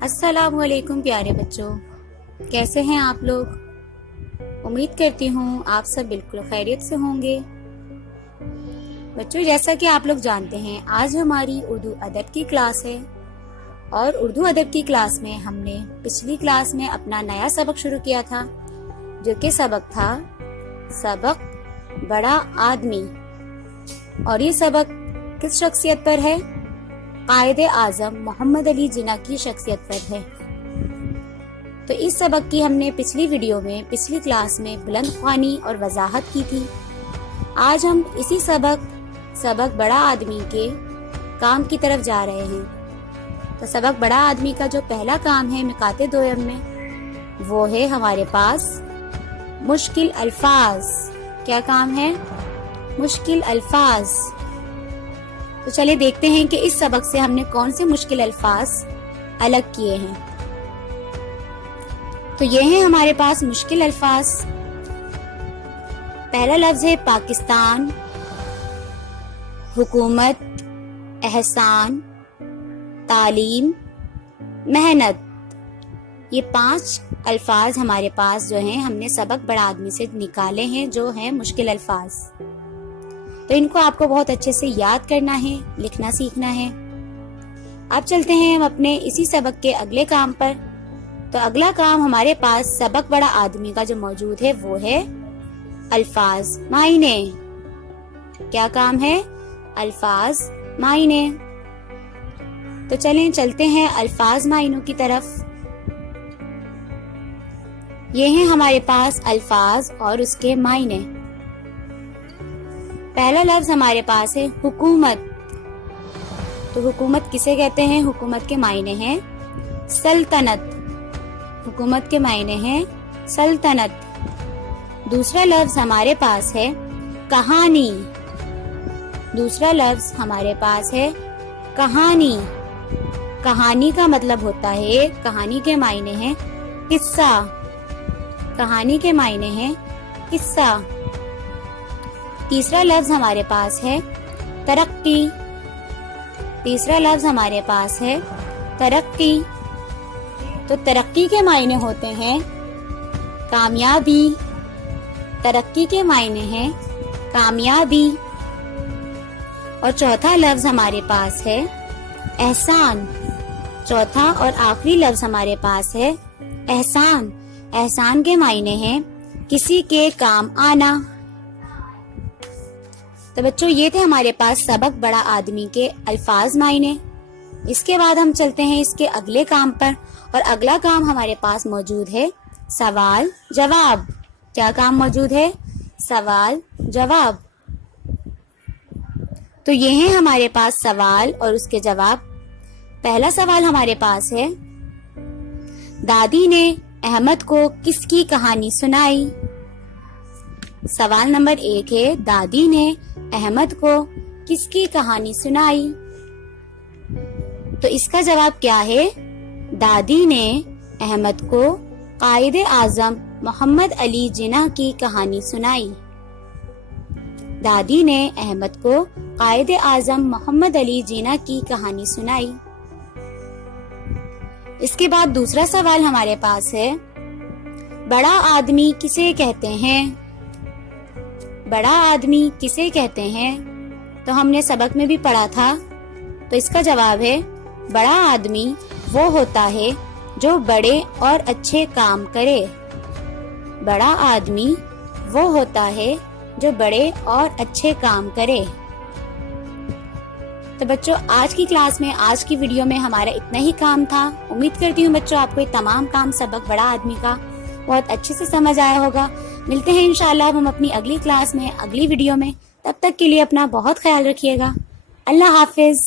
अस्सलाम वालेकुम प्यारे बच्चों, कैसे हैं आप लोग। उम्मीद करती हूँ आप सब बिल्कुल खैरियत से होंगे। बच्चों, जैसा कि आप लोग जानते हैं, आज हमारी उर्दू अदब की क्लास है और उर्दू अदब की क्लास में हमने पिछली क्लास में अपना नया सबक शुरू किया था, जो कि सबक था सबक बड़ा आदमी। और ये सबक किस शख्सियत पर है? कायदे आजम मोहम्मद अली जिन्ना की शख्सियत पर है। तो इस सबक की हमने पिछली वीडियो में पिछली क्लास में बुलंद ख्वानी और वजाहत की थी। आज हम इसी सबक बड़ा आदमी के काम की तरफ जा रहे हैं। तो सबक बड़ा आदमी का जो पहला काम है मिकाते दोयम में, वो है हमारे पास मुश्किल अल्फाज। क्या काम है? मुश्किल अल्फाज। तो चलिए देखते हैं कि इस सबक से हमने कौन से मुश्किल अल्फाज अलग किए हैं। तो ये हैं हमारे पास मुश्किल अल्फाज। पहला लफ्ज है पाकिस्तान, हुकूमत, एहसान, तालीम, मेहनत। ये 5 अल्फाज हमारे पास जो हैं हमने सबक बड़ा आदमी से निकाले हैं, जो हैं मुश्किल अल्फाज। तो इनको आपको बहुत अच्छे से याद करना है, लिखना सीखना है। अब चलते हैं हम अपने इसी सबक के अगले काम पर। तो अगला काम हमारे पास सबक बड़ा आदमी का जो मौजूद है वो है अल्फाज मायने। क्या काम है? अल्फाज मायने। तो चलते हैं अल्फाज मायनों की तरफ। ये हैं हमारे पास अल्फाज और उसके मायने। पहला लफ्ज हमारे पास है हुकूमत। तो हुकूमत किसे कहते हैं? हुकूमत के मायने हैं सल्तनत। हुकूमत के मायने हैं सल्तनत। दूसरा लफ्ज हमारे पास है कहानी। दूसरा लफ्ज हमारे पास है कहानी। कहानी का मतलब होता है, कहानी के मायने हैं किस्सा। कहानी के मायने हैं किस्सा। तीसरा लफ्ज हमारे पास है तरक्की। तीसरा लफ्ज हमारे पास है तरक्की। तो तरक्की के मायने होते हैं कामयाबी। तरक्की के मायने हैं कामयाबी। और चौथा लफ्ज हमारे पास है एहसान। चौथा और आखिरी लफ्ज हमारे पास है एहसान। एहसान के मायने हैं किसी के काम आना। तो बच्चों, ये थे हमारे पास सबक बड़ा आदमी के अल्फाज मायने। इसके बाद हम चलते हैं इसके अगले काम पर, और अगला काम हमारे पास मौजूद है सवाल जवाब। क्या काम मौजूद है? सवाल जवाब। तो ये हैं हमारे पास सवाल और उसके जवाब। पहला सवाल हमारे पास है दादी ने अहमद को किसकी कहानी सुनाई? सवाल नंबर 1 है दादी ने अहमद को किसकी कहानी सुनाई? तो इसका जवाब क्या है? दादी ने अहमद को कायदे आजम मोहम्मद अली जिन्ना की कहानी सुनाई। दादी ने अहमद को कायदे आजम मोहम्मद अली जिन्ना की कहानी सुनाई। इसके बाद दूसरा सवाल हमारे पास है बड़ा आदमी किसे कहते हैं? बड़ा आदमी किसे कहते हैं? तो हमने सबक में भी पढ़ा था। तो इसका जवाब है बड़ा आदमी वो होता है जो बड़े और अच्छे काम करे। बड़ा आदमी वो होता है जो बड़े और अच्छे काम करे। तो बच्चों, आज की क्लास में, आज की वीडियो में हमारा इतना ही काम था। उम्मीद करती हूँ बच्चों आपको ये तमाम काम सबक बड़ा आदमी का बहुत अच्छे से समझ आया होगा। मिलते हैं इंशाल्लाह हम अपनी अगली क्लास में, अगली वीडियो में। तब तक के लिए अपना बहुत ख्याल रखिएगा। अल्लाह हाफिज।